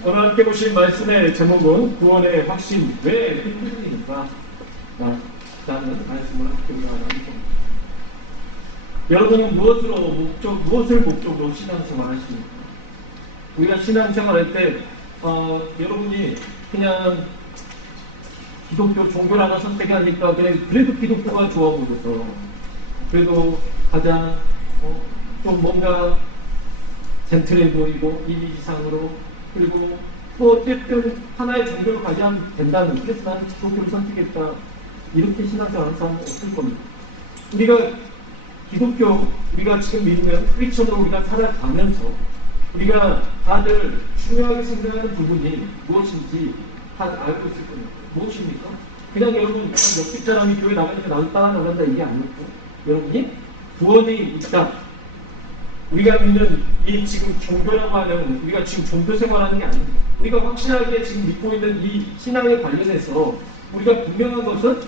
오늘 함께 보신 말씀의 제목은 구원의 확신 왜 흔들리는가 라는 말씀을 함께 나누고 있습니다. 여러분은 무엇을 목적으로 신앙생활 하십니까? 우리가 신앙생활 할 때 여러분이 그냥 기독교 종교를 하나 선택하니까 그래도 기독교가 좋아 보여서 그래도 가장 좀 뭔가 젠틀해 보이고 이미지상으로 그리고 또 어쨌든 하나의 종교를 가져야 된다는 그래서 나는 기독교를 선택했다 이렇게 신앙생활하는 사람은 없을 겁니다. 우리가 기독교 우리가 지금 믿는 크리스천으로 우리가 살아가면서 우리가 다들 중요하게 생각하는 부분이 무엇인지 다 알고 있을 겁니다. 무엇입니까? 그냥 여러분 옆집 사람이 교회 나가니까 나도 따라 나간다 이게 아니었고 여러분이 구원이 있다. 우리가 믿는 이 지금 종교라고 하는 우리가 지금 종교 생활하는 게 아닙니다. 우리가 확실하게 지금 믿고 있는 이 신앙에 관련해서 우리가 분명한 것은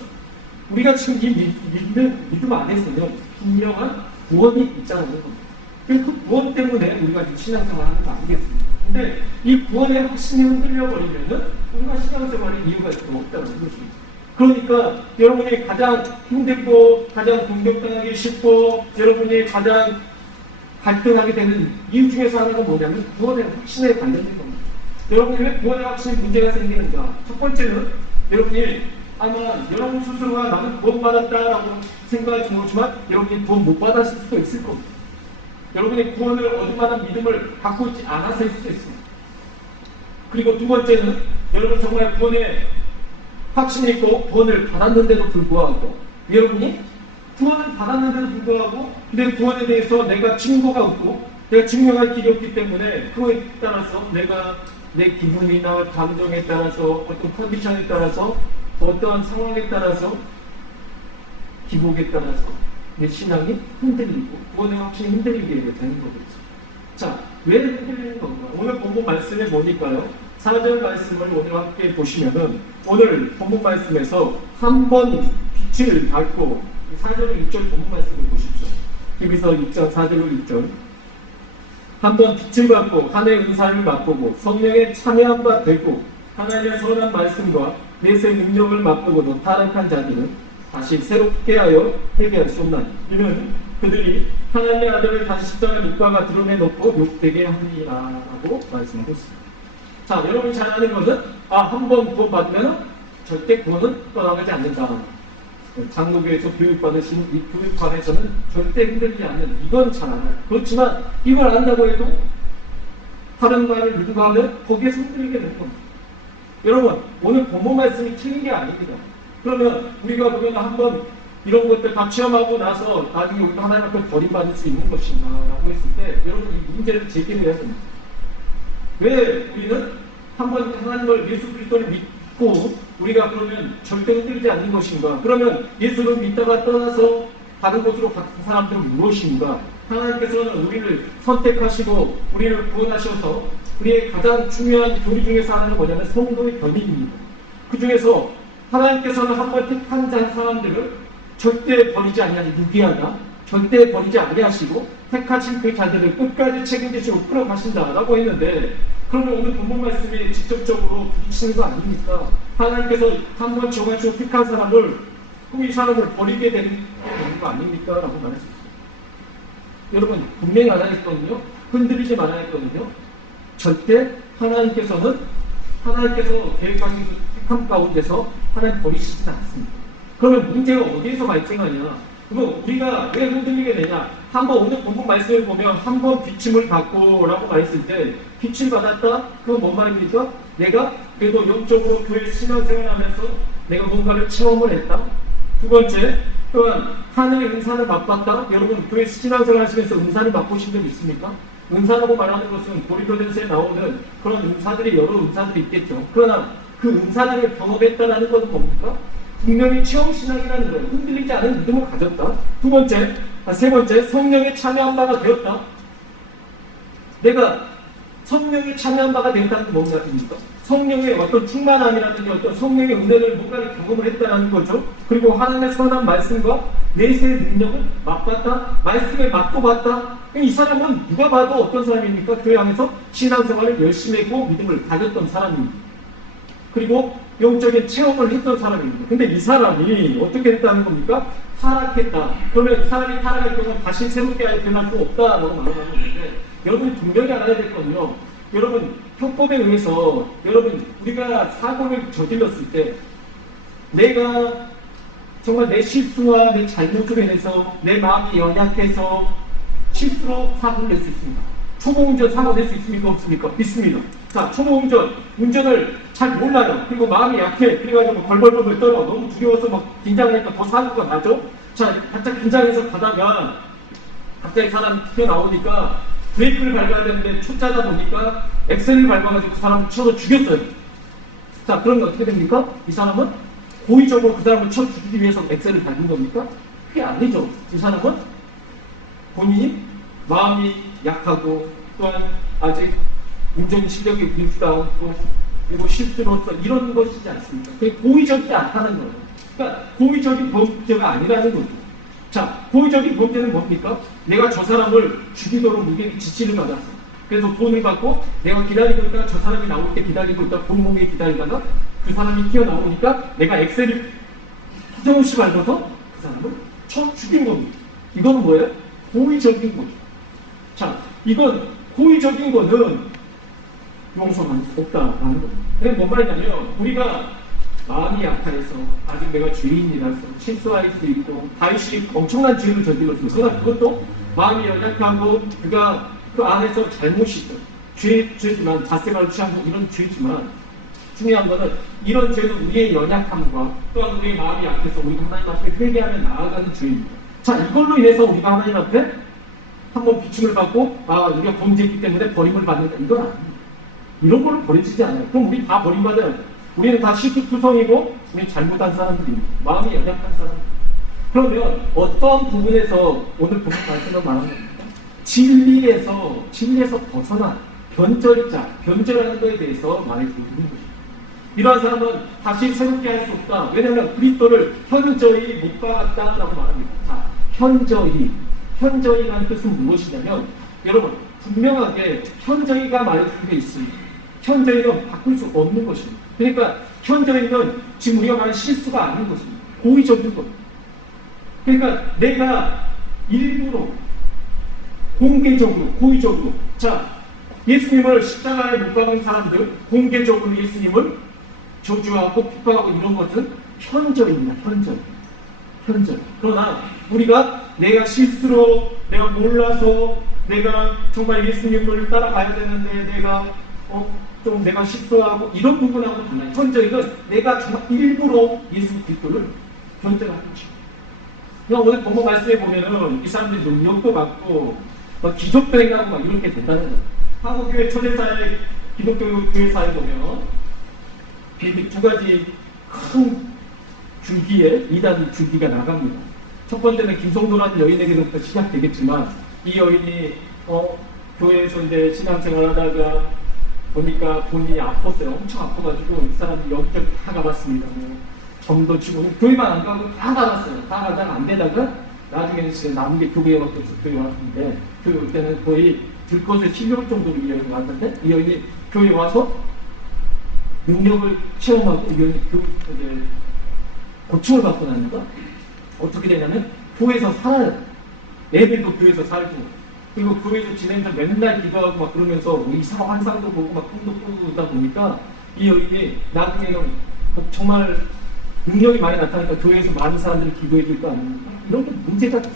우리가 지금 이 믿음 안에서는 분명한 구원이 있다는 겁니다. 그 구원 때문에 우리가 지금 신앙생활 하는 거 아니겠습니까? 근데 이 구원의 확신이 흔들려 버리면은 우리가 신앙생활의 이유가 없다는 것입니다. 그러니까 여러분이 가장 힘들고 가장 공격당하기 쉽고 여러분이 가장 갈등하게 되는 이유 중에서 하나가 뭐냐면 구원의 확신에 관련된 겁니다. 여러분이 왜 구원의 확신에 문제가 생기는가? 첫 번째는 여러분이 아마 여러분 스스로가 나는 구원받았다라고 생각할지 모르지만 여러분이 구원 못 받았을 수도 있을 겁니다. 여러분이 구원을 얻을 만한 믿음을 갖고 있지 않아서일 수도 있습니다. 그리고 두 번째는 여러분 정말 구원에 확신이 있고 구원을 받았는데도 불구하고 여러분이 구원을 받았는데도 불구하고 내 구원에 대해서 내가 증거가 없고 내가 증명할 길이 없기 때문에 그거에 따라서 내가 내 기분이나 감정에 따라서 어떤 컨디션에 따라서 어떠한 상황에 따라서 기복에 따라서 내 신앙이 흔들리고 구원의 확신이 흔들리게 되는 거겠죠. 자, 왜 흔들리는 건가? 오늘 본문 말씀에 보니까요. 4절 말씀을 오늘 함께 보시면은 오늘 본문 말씀에서 한 번 빛을 밟고 4절로 6절 본문 말씀을 보십시오. 히브리서 6장 4절로 6절 한 번 빛을 받고 하나님의 은사를 맛보고 성령에 참여한 바 되고 하나님의 선한 말씀과 내세의 능력을 맛보고도 타락한 자들은 다시 새롭게 하여 회개할 수 없나니 이는 그들이 하나님의 아들을 다시 십자가에 못 박아 드러내놓고 욕되게 하니라 라고 말씀하고 있습니다. 자, 여러분이 잘 아는 것은 한 번 구원 받으면 절대 구원은 떠나가지 않는다. 장로교에서 교육받으신 이 교육관에서는 절대 흔들리지 않는 이건 잘 알아요. 그렇지만 이걸 안다고 해도 다른 말을 누가 하면 거기에서 흔들리게 될 겁니다. 여러분 오늘 본문 말씀이 틀린 게 아닙니다. 그러면 우리가 보면 한번 이런 것들 다 체험하고 나서 나중에 우리가 하나님 앞에 버림받을 수 있는 것인가 라고 했을 때 여러분 이 문제를 제기를 해야 됩니다. 왜 우리는 한번 하나님을 예수 그리스도를 믿고 우리가 그러면 절대 흔들리지 않는 것인가? 그러면 예수를 믿다가 떠나서 다른 곳으로 간 사람들은 무엇인가? 하나님께서는 우리를 선택하시고 우리를 구원하셔서 우리의 가장 중요한 교리 중에서 하나는 뭐냐면 성도의 견인입니다. 그 중에서 하나님께서는 한번 택한 사람들을 절대 버리지 아니하니 유기하다. 절대 버리지 아니하시고 택하신 그 자들을 끝까지 책임지시고 끌어가신다라고 했는데 그러면 오늘 본문 말씀이 직접적으로 부딪히는 거 아닙니까? 하나님께서 한번 정하시고 택한 사람을 이 사람을 버리게 되는 거 아닙니까? 라고 말했습니다. 여러분 분명히 안 하겠거든요. 흔들리지 말아야 했거든요. 절대 하나님께서 계획하신 택함 가운데서 하나님 버리시진 않습니다. 그러면 문제가 어디에서 발생하냐? 그럼 우리가 왜 흔들리게 되냐? 한번 오늘 본문 말씀을 보면 한번 비침을 받고 라고 말했을 때 빛을 받았다? 그건 뭔 말입니까? 내가 그래도 영적으로 교회 신앙생활 하면서 내가 뭔가를 체험을 했다? 두 번째, 또한 하늘의 은사를 맛봤다? 여러분 교회 신앙생활 하시면서 은사를 맛보신 적 있습니까? 은사라고 말하는 것은 고린도전서에 나오는 그런 은사들이 여러 은사들이 있겠죠. 그러나 그 은사들을 경험했다라는 것은 뭡니까? 분명히 체험신앙이라는 거예요. 흔들리지 않은 믿음을 가졌다. 세 번째, 성령에 참여한 바가 되었다. 내가 성령에 참여한 바가 되었다는 게 뭔가 됩니까? 성령의 어떤 충만함이라든지 어떤 성령의 은혜를 뭔가를 경험을 했다는 거죠. 그리고 하나님의 선한 말씀과 내세의 능력을 맛봤다. 말씀에 맛도 봤다. 이 사람은 누가 봐도 어떤 사람입니까? 교회 안에서 신앙생활을 열심히 했고 믿음을 가졌던 사람입니다. 그리고 영적인 체험을 했던 사람입니다. 근데 이 사람이 어떻게 했다는 겁니까? 타락했다. 그러면 이 사람이 타락할 경우 다시 새롭게 변할 수 없다라고 말하는 건데, 여러분이 분명히 알아야 될 건요. 여러분, 형법에 의해서 여러분 우리가 사고를 저질렀을 때 내가 정말 내 실수와 내 잘못으로 인해서 내 마음이 연약해서 실수로 사고를 낼 수 있습니다. 초보운전 사고 낼 수 있습니까? 없습니까? 있습니다. 자, 운전을 잘 몰라요. 그리고 마음이 약해. 그래가지고 벌벌벌 떨어. 너무 두려워서 막 긴장하니까 더 사고가 나죠? 자, 바짝 긴장해서 가다가 갑자기 사람 튀어나오니까 브레이크를 밟아야 되는데 초짜다 보니까 엑셀을 밟아가지고 그 사람을 쳐서 죽였어요. 자, 그러면 어떻게 됩니까? 이 사람은 고의적으로 그 사람을 쳐 죽이기 위해서 엑셀을 밟은 겁니까? 그게 아니죠. 이 사람은 본인이 마음이 약하고 또한 아직 운전 실력이 밀수도 않고 그리고 실수로서 이런 것이지 않습니까? 그게 고의적이지 않다는 거예요. 그러니까 고의적인 범죄가 아니라는 거죠. 자, 고의적인 범죄는 뭡니까? 내가 저 사람을 죽이도록 누구에게 지시를 받았어. 그래서 돈을 받고 내가 기다리고 있다가 저 사람이 나올 때 기다리고 있다가 공공에 기다리다가 그 사람이 튀어나오니까 내가 엑셀을 허정없이 밟아서 그 사람을 쳐 죽인 겁니다. 이건 뭐예요? 고의적인 거죠. 자, 이건 고의적인 거는 용서할 수 없다라는 겁니다. 그게 뭔 말이냐면 우리가 마음이 약해서 아직 내가 죄인이라서 실수할 수 있고 다윗이 엄청난 죄를 저질렀습니다. 그러나 그것도 마음이 연약하고 그가 그 안에서 잘못이 있죠. 죄지만 닷새가를 취하고 이런 죄지만 중요한 것은 이런 죄는 우리의 연약함과 또한 우리의 마음이 약해서 우리가 하나님 앞에 회개하며 나아가는 죄입니다. 자, 이걸로 인해서 우리가 하나님 앞에 한번 비춤을 받고 우리가 범죄했기 때문에 버림을 받는다. 이건 아닙니다. 이런 걸로 버려지지 않아요. 그럼 우리 다 버림받아요. 우리는 다 실수투성이고 우리 잘못한 사람들입니다. 마음이 연약한 사람입니다. 그러면 어떤 부분에서 오늘 본문 말씀을 말하는 겁니까? 진리에서 벗어난 변절하는 것에 대해서 말해주고 있는 것입니다. 이러한 사람은 다시 새롭게 할 수 없다. 왜냐하면 그리스도를 현저히 못 박았다라고 말합니다. 자, 현저히라는 뜻은 무엇이냐면 여러분 분명하게 현저히가 말해주는 게 있습니다. 현저히는 바꿀 수 없는 것입니다. 그러니까 현저히는 지금 우리가 말하는 실수가 아닌 것입니다. 고의적인 것. 그러니까 내가 일부러 공개적으로 고의적으로 자 예수님을 십자가에 못 박은 사람들 공개적으로 예수님을 저주하고 핍박하고 이런 것은 현저입니다. 현저. 그러나 우리가 내가 실수로 내가 몰라서 내가 정말 예수님을 따라가야 되는데 내가 좀 내가 실수하고 이런 부분하고 달라요. 현저이는 내가 정말 일부러 예수 그리스도를 변절하는 것입니다. 그냥 오늘 본문 말씀에 보면은 이 사람들이 능력도 받고 기적도 행하고 막 이렇게 된다는 거예요. 한국교회 초대사회 기독교 교회사에 보면 이 두 가지 큰 줄기에 이단 줄기가 나갑니다. 첫 번째는 김성도라는 여인에게부터 시작되겠지만 이 여인이 교회에서 이제 신앙생활 하다가 보니까 본인이 아팠어요. 엄청 아파가지고 이 사람이 여기저기 다 가봤습니다. 점도 치고 교회만 안 가고 다 가봤어요. 다 가다가 안 되다가 나중에는 진짜 남은 게 교회밖에 없어 교회 왔는데 교회 올 때는 거의 들것에 실려올 정도로 이 여인이 왔는데 이 여인이 교회 와서 능력을 체험하고 이 여인이 이제 고침을 받고 나니까 어떻게 되냐면 교회에서 살아요. 애들도 교회에서 살고 그리고 교회에서 지내면서 맨날 기도하고 막 그러면서 이상 환상도 보고 막 꿈도 꾸다 보니까 이 여인이 나중에는 정말 능력이 많이 나타나니까 교회에서 많은 사람들이 기도해 줄 거 아닙니까? 이런 게 문제가 됐어요.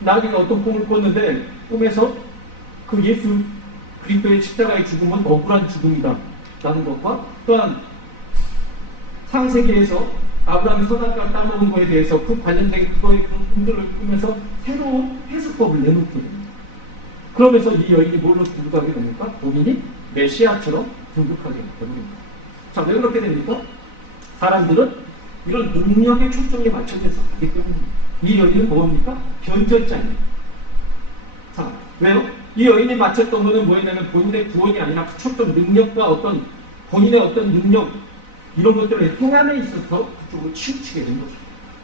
나중에 어떤 꿈을 꿨는데 꿈에서 그 예수 그리스도의 십자가의 죽음은 억울한 죽음이다 라는 것과 또한 창세기에서 아브라함이 선악과를 따먹은 거에 대해서 그 관련된 그거의 그런 꿈들을 꾸면서 새로운 해석법을 내놓게 됩니다. 그러면서 이 여인이 뭘로 등극하게 됩니까? 본인이 메시아처럼 등극하게 됩니다. 자, 왜 그렇게 됩니까? 사람들은 이런 능력에 초점이 맞춰져 있기 때문에 이 여인은 뭡니까? 변절자입니다. 자, 왜요? 이 여인이 맞췄던 거는 뭐였냐면 본인의 구원이 아니라 초점 능력과 어떤 본인의 어떤 능력, 이런 것들을 행함에 있어서 그쪽으로 치우치게 된 거죠.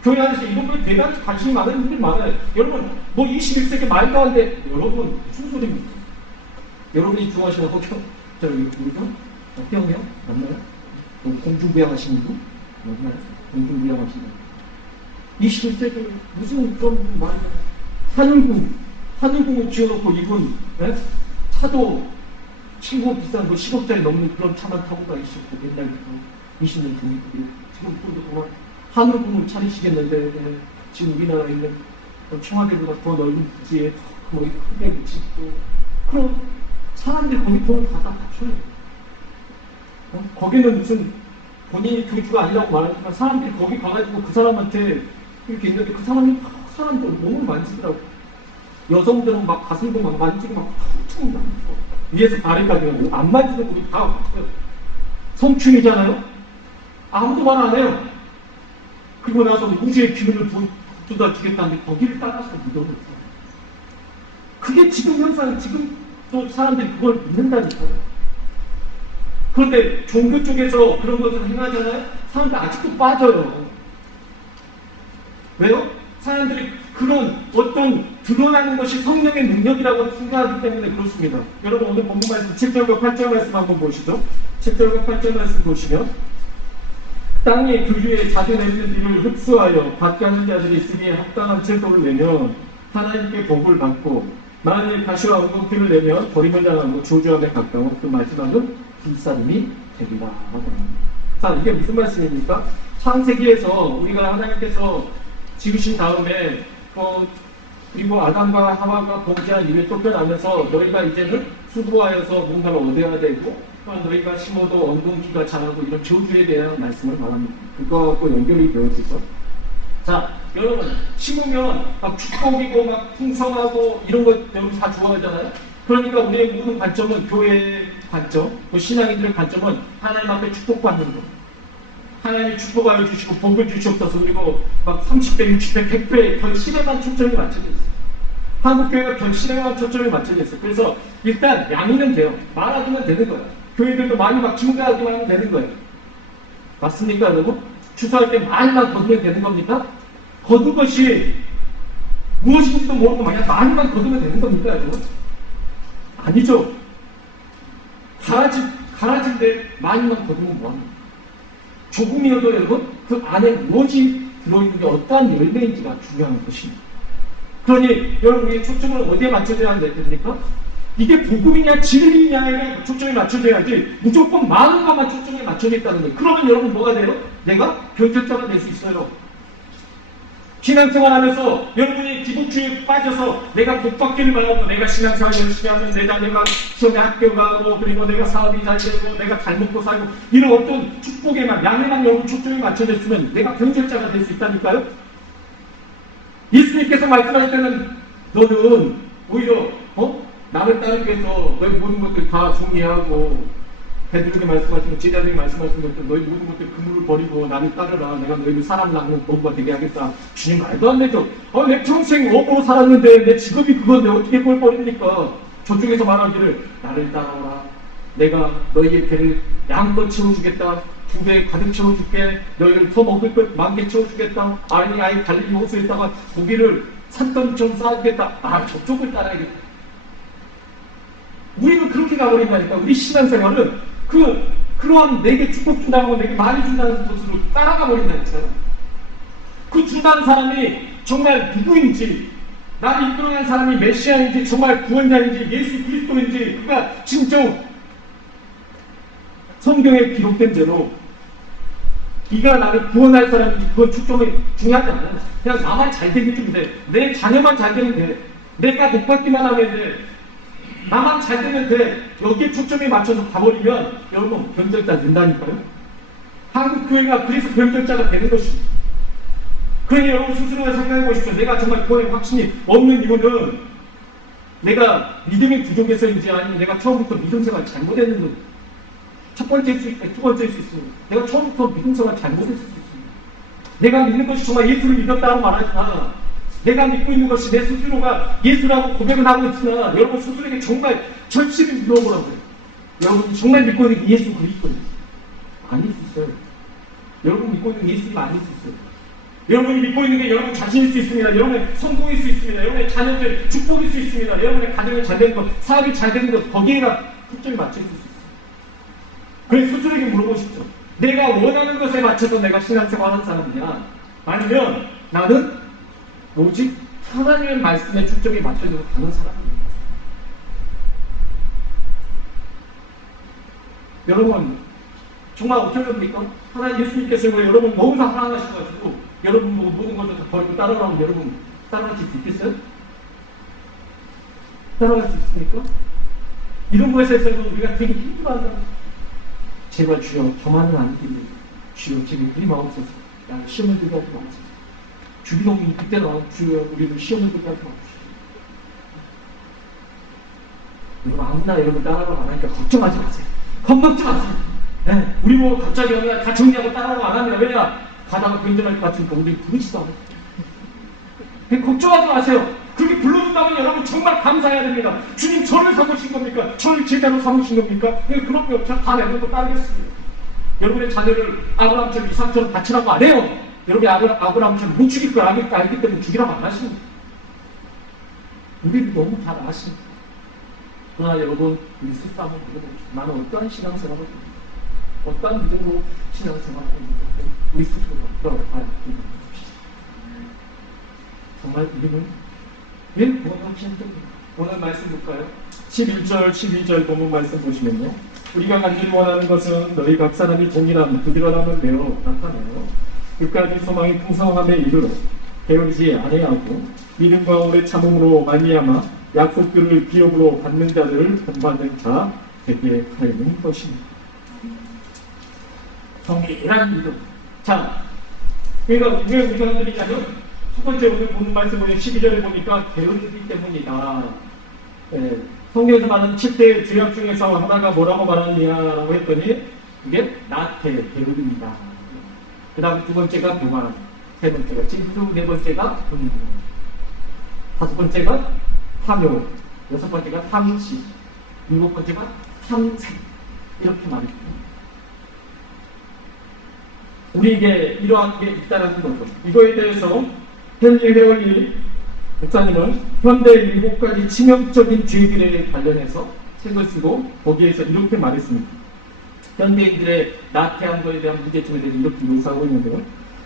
교회 안에서 이런 거에 대단히 관심이 많은 분들이 많아요. 여러분, 뭐 21세기 말도 안 돼. 여러분, 무슨 소리입니까? 여러분이 좋아하시는 허경, 우리가? 허경이요? 맞나요? 공중부양하시는 분? 맞나요? 공중부양하시는 분. 21세기 무슨 그런 말이야. 하늘궁을 지어놓고 이분, 네? 차도 친구 비싼 거 10억짜리 넘는 그런 차만 타고 다니시고 옛날부터 20년 전에 지금 또 하늘궁을 차리시겠는데 네? 지금 우리나라에 있는 청와대보다 더 넓은 부지에 거의 크게 묻히고 그럼 사람들이 거기 돈을 다 갖춰요. 거기는 무슨 본인이 교주가 아니라고 말하지만 사람들이 거기 가가지고 그 사람한테 이렇게 있는데 그 사람이 사람들 몸을 만지더라고. 여성들은 막 가슴도 막 만지고 막 툭툭 만지고 위에서 아래까지 안 만지는 거기 다 같아요. 성추이잖아요. 아무도 말 안 해요. 그리고 나서 우주의 기운을 북돋아 주겠다는데 거기를 따라서 믿어줬어요. 그게 지금 현상, 지금 또 사람들이 그걸 믿는다니까요. 그런데 종교 쪽에서 그런 것을 행하잖아요. 사람들 아직도 빠져요. 왜요? 사람들이 그런 어떤 드러나는 것이 성령의 능력이라고 생각하기 때문에 그렇습니다. 여러분 오늘 본문 말씀 7절과 8절 말씀 한번 보시죠. 7절과 8절 말씀 보시면 땅이 교류에 자주 내는 일을 흡수하여 받게 하는 자들이 있으니 합당한 채소를 내면 하나님께 복을 받고 만일 가시와 엉겅퀴를 내면 버림을 당하고 저주함에 가까워 그 마지막은 불사름이 되리라 하더라. 자, 이게 무슨 말씀입니까? 창세기에서 우리가 하나님께서 지으신 다음에 그리고 아담과 하와가 범죄한 일을 쫓겨나면서 너희가 이제는 수고하여서 뭔가를 얻어야 되고 너희가 심어도 엉겅퀴가 자라고 이런 저주에 대한 말씀을 말합니다. 그거하고 연결이 되어지죠. 자, 여러분 심으면 막 축복이고 막 풍성하고 이런 것 여러분 다 좋아하잖아요. 그러니까 우리의 모든 관점은 교회의 관점, 또 신앙인들의 관점은 하나님 앞에 축복받는 것. 하나님이 축복하여 주시고 복을 주시옵소서. 그리고 막 30배, 60배, 100배 결실에만 초점이 맞춰져 있어요. 한국교회가 결실에만 초점이 맞춰져 있어요. 그래서 일단 양이는 돼요. 많아지면 되는 거예요. 교회들도 많이 막 증가하기만 하면 되는 거예요. 맞습니까, 여러분? 추수할 때 많이만 거두면 되는 겁니까? 거둔 것이 무엇인지도 모르고 그냥 많이만 거두면 되는 겁니까, 여러분? 아니죠. 가라진데 많이만 거두면 뭐합니까? 조금이어도 여러분 그 안에 무엇이 들어있는 게 어떠한 열매인지가 중요한 것입니다. 그러니 여러분의 초점을 어디에 맞춰줘야 됩니까? 이게 복음이냐 진리냐에 초점이 맞춰져야지 무조건 많은 것만 초점에 맞춰져 있다는 거예요. 그러면 여러분 뭐가 돼요? 내가 변절자가 될 수 있어요. 신앙생활하면서 여러분이 기복주의에 빠져서 내가 복받기를 바라고 내가 신앙생활 열심히 하면 내 자녀가 시험에 학교 가고 그리고 내가 사업이 잘 되고 내가 잘 먹고 살고 이런 어떤 축복에만 양에만 여러분 초점이 맞춰졌으면 내가 변절자가 될 수 있다니까요. 예수님께서 말씀하실 때는 너는 오히려 나를 따르기 위해서 너희 모든 것들 다 정리하고 베드로에게 말씀하시고 제자들에게 말씀하신 것들 너희 모든 것들 그물을 버리고 나를 따르라. 내가 너희를 사람 낳는 법과 되게 하겠다. 주님 말도 안 되죠. 내 평생 업으로 살았는데 내 직업이 그건데 어떻게 그걸 버립니까? 저쪽에서 말하기를 나를 따라오라. 내가 너희의 배를 양껏 채워주겠다. 2배 가득 채워줄게. 너희를 더 먹을 것 많게 채워주겠다. 아이 갈릴리 호수에다가 고기를 산더미처럼 쌓아주겠다. 저쪽을 따라야겠다. 우리는 그렇게 가버린다니까. 우리 신앙생활은 그러한 내게 축복 준다고 내게 많이 준다는 것으로 따라가 버린다니까요. 그 준다는 사람이 정말 누구인지, 나를 이끌어낸 사람이 메시아인지, 정말 구원자인지, 예수 그리스도인지, 그가 진짜 성경에 기록된 대로 네가 나를 구원할 사람인지 그건 초점이 중요하지 않아요. 그냥 나만 잘 되기면 돼. 내 자녀만 잘 되면 돼. 내가 복 받기만 하면 돼. 나만 잘 되면 돼. 여기에 초점이 맞춰서 가버리면 여러분 변절자 된다니까요. 한국교회가 그래서 변절자가 되는 것입니다. 그러니 여러분 스스로 생각해 보십시오. 내가 정말 구원에 확신이 없는 이유는 내가 믿음이 부족해서인지 아니면 내가 처음부터 믿음생활 잘못했는지 첫 번째일 수 있고 두 번째일 수 있습니다. 내가 처음부터 믿음생활 잘못했을 수 있습니다. 내가 믿는 것이 정말 예수를 믿었다고 말하지만 내가 믿고 있는 것이 내 스스로가 예수라고 고백은 하고 있으나 여러분 스스로에게 정말 절실히 물어보라고요. 여러분이 정말 믿고 있는 게 예수 그리스도입니다. 아닐 수 있어요. 여러분 믿고 있는 예수님 아닐 수 있어요. 여러분이 믿고 있는 게 여러분 자신일 수 있습니다. 여러분의 성공일 수 있습니다. 여러분의 자녀들 축복일 수 있습니다. 여러분의 가정이 잘 되는 것, 사업이 잘 되는 것, 거기에가 초점이 맞춰 있을 수 있어요. 그래서 스스로에게 물어보십시오. 내가 원하는 것에 맞춰서 내가 신앙생활하는 사람이냐? 아니면 나는 오직 하나님의 말씀에 초점이 맞춰져서 가는 사람입니다. 여러분 정말 어떻게 됩니까? 하나님 예수님께서 여러분 너무 사랑하셔가지고 여러분 보고 모든 것을 다 버리고 따라가면 여러분 따라가실 수 있겠어요? 따라갈 수 있습니까? 이런 것에 있어서 우리가 되게 힘들어한다. 제발 주여 저만은 아니겠네. 주여 제게 우리 마음속에서 야 시험을 들게 하지 마옵소서. 주기도문이 그때나 주여 우리를 시험을 들게 하지 마옵소서. 여러분 아무나 여러분 따라가고 안 하니까 걱정하지 마세요. 겁먹지 마세요. 네, 우리 뭐 갑자기 어느 날 다 정리하고 따라가고 안 합니다. 왜냐? 가다가 변전할 것 같으니까 우리 부르지도 않아요. 걱정하지 마세요. 그렇게 불러준다면 여러분 정말 감사해야 됩니다. 주님 저를 삼으신 겁니까? 저를 제자로 삼으신 겁니까? 그럼요. 저 다 내고 따르겠습니다. 여러분의 자녀를 아브라함처럼 이삭처럼 바치라고 안 해요. 여러분이 아브라함처럼 못 죽일 걸 알기 때문에 죽이라고 안 하십니다. 우리를 너무 잘 아십니다. 그러나 여러분 우리 스스로 한번 물어봅시다. 나는 어떠한 신앙생활을 합니까? 어떠한 믿음으로 신앙생활을 합니까? 우리 스스로 돌아봐야 됩니다. 정말 우리는 왜 구원하시는 겁니까? 오늘 말씀 볼까요? 11절, 12절 본문 말씀 보시면요. 우리가 간절히 원하는 것은 너희 각 사람이 동일한 부지런함을 내어 나타내요. 끝까지 소망이 풍성함에 이르러 게으르지 아니하고 믿음과 오래 참음으로 말미암아 약속들을 기업으로 받는 자들을 본받는 자 되게 하려는 것입니다. 정밀한 믿음. 자, 그러니까 왜 우리가 흔들리냐면 첫 번째 오늘 본문 말씀 보면 12절에 보니까 게으르기 때문이다. 성경에서 말하는 7대 죄악 중에서 하나가 뭐라고 말하느냐라고 했더니 이게 나태, 게으름이다. 그 다음 두 번째가 교만, 세 번째가 질투, 네 번째가 분노, 다섯 번째가 탐욕, 여섯 번째가 탐심, 일곱 번째가 탐색. 이렇게 말입니다. 우리에게 이러한 게 있다는 거죠. 이거에 대해서 헨리 회원리 목사님은 현대 일곱 가지 치명적인 죄들에 관련해서 책을 쓰고 거기에서 이렇게 말했습니다. 현대인들의 나태한 것에 대한 문제점에 대해서 이렇게 묘사하고 있는데요.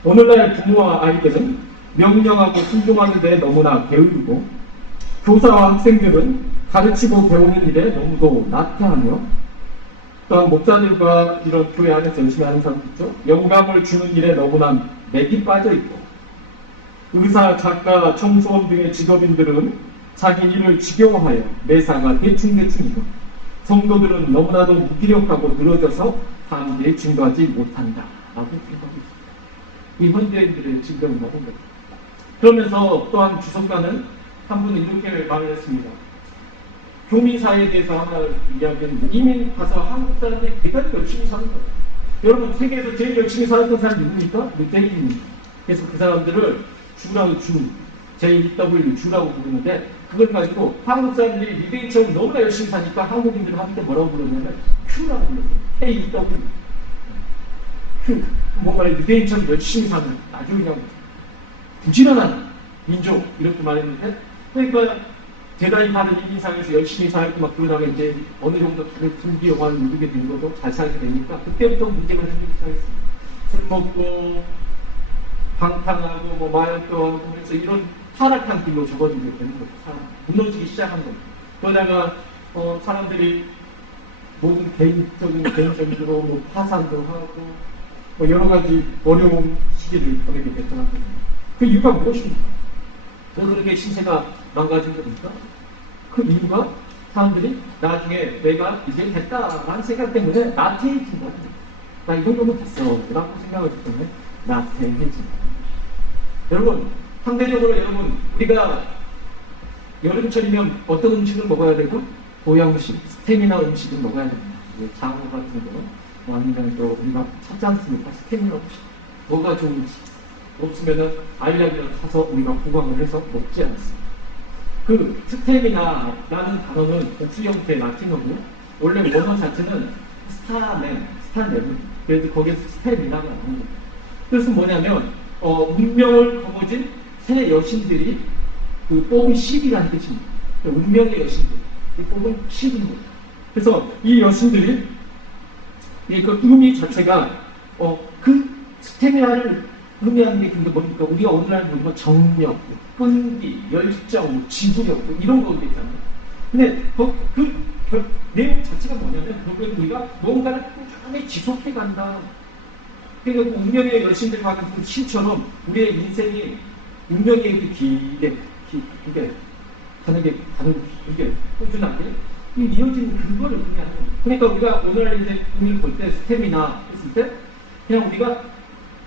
오늘날 부모와 아이들은 명령하고 순종하는 데 너무나 게으르고 교사와 학생들은 가르치고 배우는 일에 너무도 나태하며 또한 목사들과 이런 교회 안에서 열심히 하는 사람들 있죠. 영감을 주는 일에 너무나 맥이 빠져 있고 의사, 작가, 청소원 등의 직업인들은 자기 일을 지겨워하여 매사가 대충대충이고 성도들은 너무나도 무기력하고 늘어져서 함께 증거하지 못한다 라고 생각하고 있습니다. 이 현대인들의 증거를 나온 겁니다. 그러면서 또한 주석가는 한 분은 이렇게 말을 했습니다. 교민사회에 대해서 하나 이야기했는데 이민 가서 한국 사람들이 대단히 열심히 사는 거예요. 여러분 세계에서 제일 열심히 살았던 사람이 누굽니까? 르테인입니다. 그래서 그 사람들을 주라고 JW 주라고 부르는데 그걸 가지고 한국 사람들이 리베이처럼 너무나 열심히 사니까 한국인들은 한때 뭐라고 부르냐면 Q라고 불렀어요. KW Q 뭔가 리베이처럼 열심히 사는 아주 그냥 부지런한 민족 이렇게 말했는데 그러니까 대단히 다른 이민상에서 열심히 살고 막 그러다가 이제 어느 정도 다들 불기여관 누르게 된 것도 잘 살게 되니까 그때부터 문제가 생기기 시작했습니다. 술 먹고 방탕하고 뭐 마약도 하고 그래서 이런 타락한 길로 접어들게 되는 거죠. 무너지기 시작한 거죠. 그러다가 사람들이 모든 개인적으로 뭐 파산도 하고 뭐 여러 가지 어려운 시기를 보내게 됐다는 거예요. 그 이유가 무엇입니까? 왜 그렇게 신세가 망가진 겁니까? 그 이유가 사람들이 나중에 내가 이제 됐다라는 생각 때문에 나태해진 거예요. 나 이 정도면 됐어 라고 생각하기 때문에 나태해진 거예요. 여러분 상대적으로 여러분 우리가 여름철이면 어떤 음식을 먹어야 되고 보양식, 스테미나 음식을 먹어야 됩니다. 장어 같은 거 아니면 또 우리가 찾지 않습니까? 스테미나 음식 뭐가 좋은지 없으면은 알약이라도 사서 우리가 보관을 해서 먹지 않습니다. 그 스테미나라는 단어는 복수 형태의 라틴어고 원래 원어 자체는 스타맨. 그래서 거기에서 스테미나가 나오는 거예요. 그래서 뭐냐면, 운명을 거머쥔 새 여신들이 그 뽑은 시이라는 뜻입니다. 운명의 여신들. 뽑은 시인 거예요. 그래서 이 여신들이, 그 의미 자체가, 그 스테미나를 의미하는 게 근데 뭡니까? 우리가 오늘날 보면 정력, 끈기, 열정, 지구력, 이런 거 있잖아요. 근데 그 내용 자체가 뭐냐면, 결국에 우리가 뭔가를 꾸준히 지속해 간다. 그러니까 운명의 여신들과 같은 그 신처럼 우리의 인생이 운명의 그 길에 가는 게 꾸준하게 이어지는 그거를 의미하는 거예요. 그러니까 우리가 오늘날 이제 의미를 볼 때 스태미나 했을 때 그냥 우리가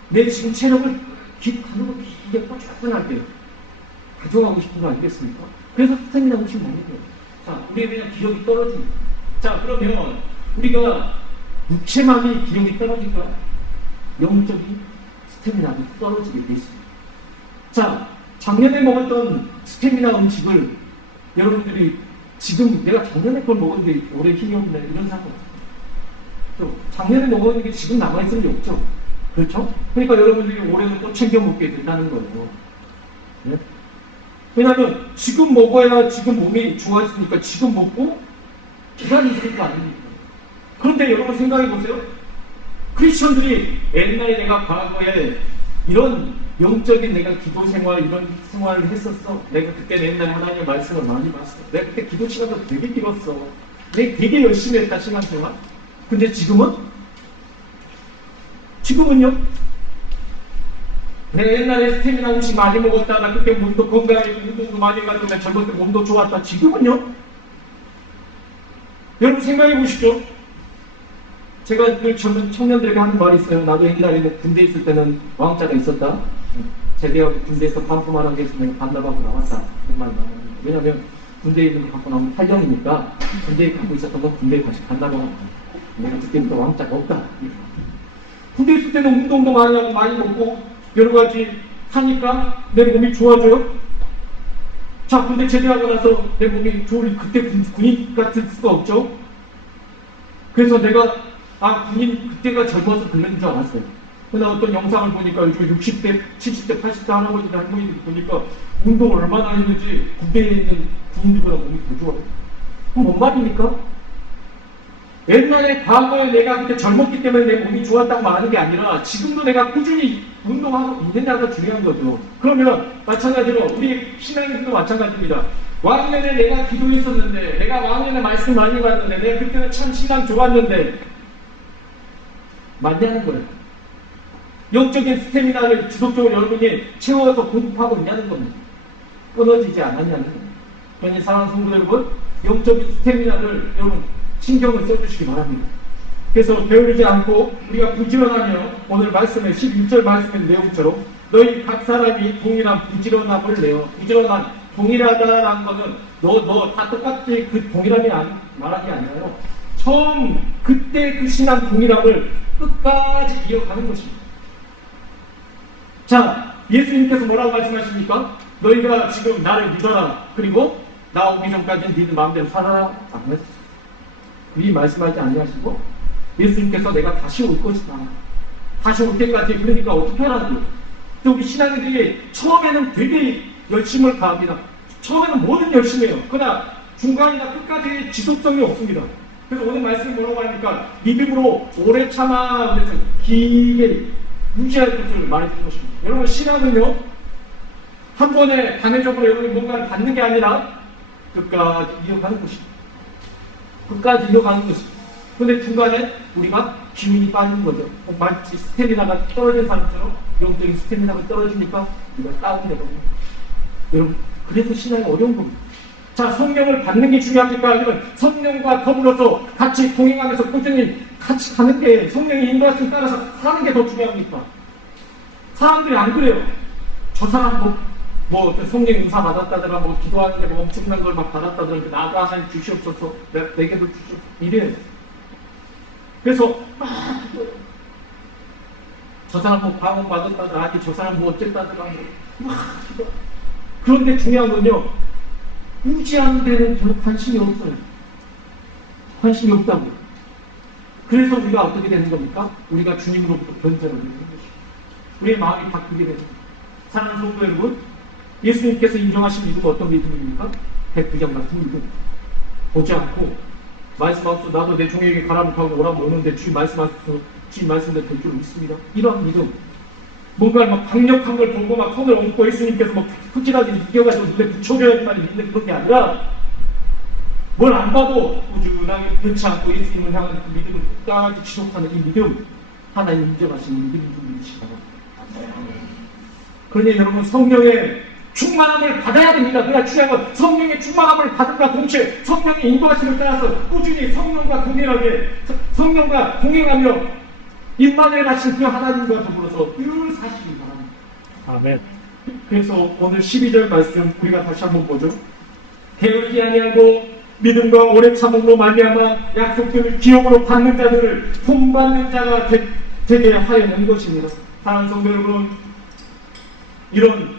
내 지금 체력을 가는 거 길게 꾸준하게 가져가고 싶은 거 아니겠습니까? 그래서 스태미나 음식 먹는 거예요. 자, 우리의 그냥 기력이 떨어집니다. 자, 그러면 우리가 육체만이 기력이 떨어질까? 영적인 스태미나도 떨어지게 돼 있습니다. 자, 작년에 먹었던 스태미나 음식을 여러분들이 지금 내가 작년에 걸 먹었는데 올해 힘이 없네 이런 사람 없어요. 또 작년에 먹었는 게 지금 남아있을 리 없죠. 그렇죠? 그러니까 여러분들이 올해는 또 챙겨 먹게 된다는 거예요. 네? 왜냐하면 지금 먹어야 지금 몸이 좋아지니까 지금 먹고 기간이 있을 거 아닙니까? 그런데 여러분 생각해 보세요. 크리스천들이 옛날에 내가 과거에 이런 영적인 내가 기도 생활 이런 생활을 했었어. 내가 그때 옛날에 하나님의 말씀을 많이 봤어. 내가 그때 기도 시간도 되게 길었어. 내가 되게 열심히 했다 시간 생활. 근데 지금은요? 내가 옛날에 스태미나 음식 많이 먹었다. 나 그때 몸도 건강해지고 운동도 많이 해가지고 내가 젊을 때 몸도 좋았다. 지금은요? 여러분 생각해 보십시오. 제가 늘 젊은 청년들에게 하는 말이 있어요. 나도 옛날에 군대 있을 때는 왕자가 있었다. 제대하고 군대에서 반품하는 게 있으면 반납하고 나왔다. 그런 말 많아요. 왜냐면 군대에 있는 거 갖고 나오면 탈령이니까 군대에 갖고 있었던 건 군대에 다시 반납하고 내가 그때부터 왕자가 없다. 군대 있을 때는 운동도 많이 하고 많이 먹고 여러 가지 하니까 내 몸이 좋아져요. 자, 군대 제대하고 나서 내 몸이 좋으니 그때 군인 같을 수가 없죠. 그래서 내가 군인 그때가 젊어서 그런 줄 알았어요. 그러나 어떤 영상을 보니까 요즘 60대, 70대, 80대 할아버지들 할머니들 보니까 운동을 얼마나 했는지 군대에 있는 군인들보다 몸이 더 좋아요. 그럼 뭔 말입니까? 옛날에 과거에 내가 그때 젊었기 때문에 내 몸이 좋았다고 말하는 게 아니라 지금도 내가 꾸준히 운동하고 있느냐가 중요한 거죠. 그러면 마찬가지로 우리 신앙인들도 마찬가지입니다. 왕년에 내가 기도했었는데 내가 왕년에 말씀 많이 받았는데 내가 그때는 참 신앙 좋았는데 맞냐는 거예요. 영적인 스태미나를 지속적으로 여러분이 채워서 공급하고 있냐는 겁니다. 끊어지지 않았냐는 겁니다. 그러니 사랑하는 성도 여러분, 영적인 스태미나를 여러분 신경을 써주시기 바랍니다. 그래서 게으르지 않고 우리가 부지런하며 오늘 말씀의 11절 말씀의 내용처럼 너희 각 사람이 동일한 부지런함을 내어 부지런한 동일하다라는 것은 너 다 똑같이 그 동일함이 말하는 게 아니라요. 처음 그때 그 신앙 동일함을 끝까지 이어가는 것입니다. 자, 예수님께서 뭐라고 말씀하십니까? 너희가 지금 나를 믿어라. 그리고 나 오기 전까지는 니들 마음대로 살아라. 이 말씀하지 아니하시고 예수님께서 내가 다시 올 것이다. 다시 올 때까지 그러니까 어떻게 하라는 거예요? 우리 신앙인들이 처음에는 되게 열심을 가합니다. 처음에는 뭐든 열심히 해요. 그러나 중간이나 끝까지 지속성이 없습니다. 그래서 오늘 말씀이 뭐라고 하니까 믿음으로 오래 참아 그래서 길게 유지할 것을 말해주는 것입니다. 여러분 신앙은요 한 번에 단회적으로 여러분이 뭔가를 받는 게 아니라 끝까지 이어가는 것입니다. 끝까지 이어가는 것입니다. 그런데 중간에 우리가 기운이 빠지는 거죠. 마치 스태미나가 떨어진 사람처럼 영적인 스태미나가 떨어지니까 우리가 다운되거든요. 여러분 그래서 신앙이 어려운 겁니다. 자, 성령을 받는 게 중요합니까? 아니면 성령과 더불어서 같이 동행하면서 꾸준히 같이 가는 게 성령의 인도하심에 따라서 사는 게 더 중요합니까? 사람들이 안 그래요. 저 사람 뭐 성령 은사 받았다더라, 뭐 기도하는데 뭐 엄청난 걸 막 받았다더라, 나가 하나님 주시옵소서, 내게도 주시옵소서 이래요. 그래서 막 저 사람 뭐 방언 받았다더라, 아니 저 사람 뭐 어쨌다더라, 막 그런데 중요한 건요. 유지하는 데는 별로 관심이 없어요. 관심이 없다고. 그래서 우리가 어떻게 되는 겁니까? 우리가 주님으로부터 변제가 되는 것입니다. 우리의 마음이 바뀌게 되는 겁니다. 사랑하는 성도 여러분, 예수님께서 인정하신 믿음은 어떤 믿음입니까? 백부장 같은 믿음. 보지 않고 말씀하셔서 나도 내 종에게 가라면 가고 오라면 오는데 주님 말씀하셔서 주님 말씀대로 될 줄 믿습니다. 이런 믿음. 뭔가 막 강력한 걸 보고 막 손을 얹고 예수님께서 막 흑기라지 이겨가지고 눈에 붙여줘야지만 믿는 그런 게 아니라 뭘 안 봐도 꾸준하게 변치 않고 예수님을 향한 그 믿음을 끝까지 지속하는 이 믿음, 하나님 인정하시는 믿음인 줄 믿으시기 바랍니다. 그러니 여러분 성령의 충만함을 받아야 됩니다. 그러나 중요한 건 성령의 충만함을 받음과 동시에 성령의 인도하심을 따라서 꾸준히 성령과 동행하며 임마누엘 하신 그 하나님과 더불어서 늘 사시기 바랍니다. 아멘. 그래서 오늘 12절 말씀 우리가 다시 한번 보죠. 게으르지 아니하고 믿음과 오래 참음으로 말미암아 약속들을 기업으로 받는 자들을 본받는 자가 되게 하려는 것입니다. 사랑하는 성도 여러분, 이런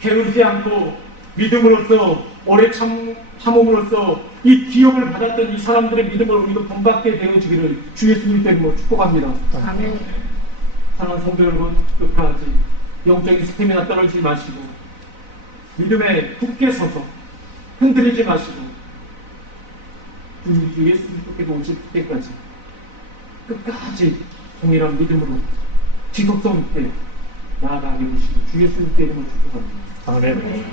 게으르지 않고 믿음으로써 오래 참음으로써 이 기업을 받았던 이 사람들의 믿음을 우리도 본받게 되어지기를 주 예수님 이름으로 축복합니다. 아멘. 사랑하는 성도 여러분, 끝까지 영적인 스태미나 떨어지지 마시고 믿음에 굳게 서서 흔들리지 마시고 주 예수님께서 오실 때까지 끝까지 동일한 믿음으로 지속성 있게 나아가게 되시고 주 예수님께 이름을 축복합니다. 아멘.